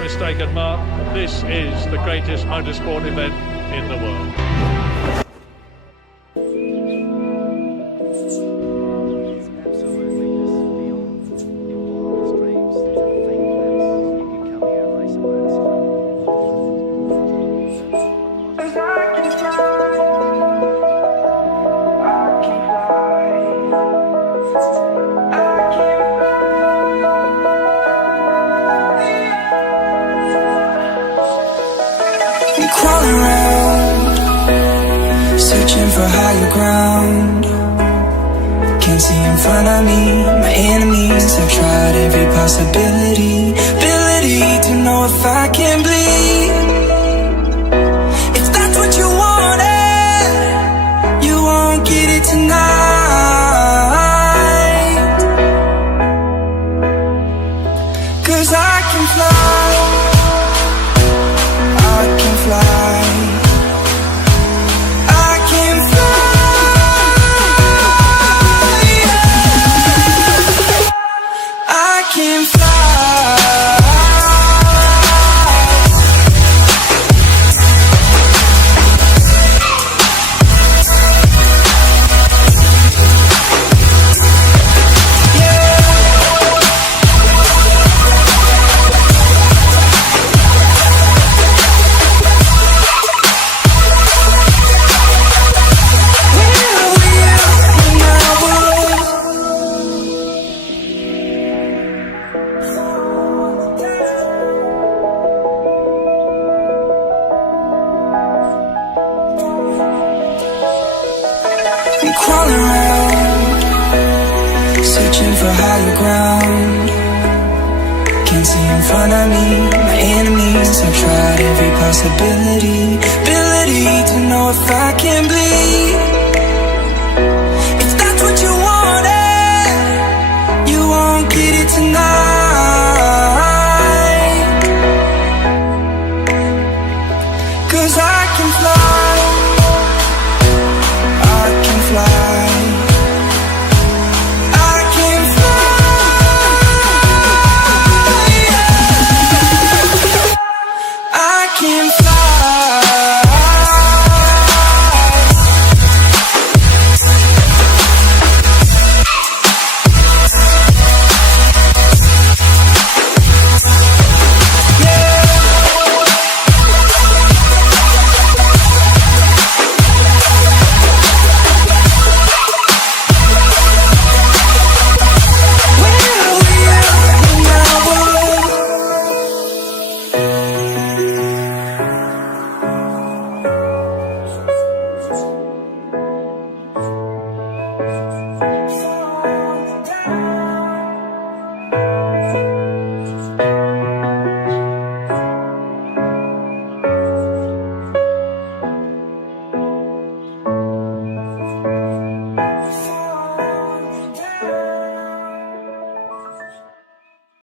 mistaken, Mark, this is the greatest motorsport event in the world. Crawling around, searching for higher ground. Can't see in front of me, my enemies. I've tried every possibility, ability to know if I can bleed. If that's what you wanted, you won't get it tonight. 'Cause I can fly, I can fly, I can fly, yeah. I can fly. I'm crawling around, searching for higher ground. Can't see in front of me, my enemies. I've tried every possibility,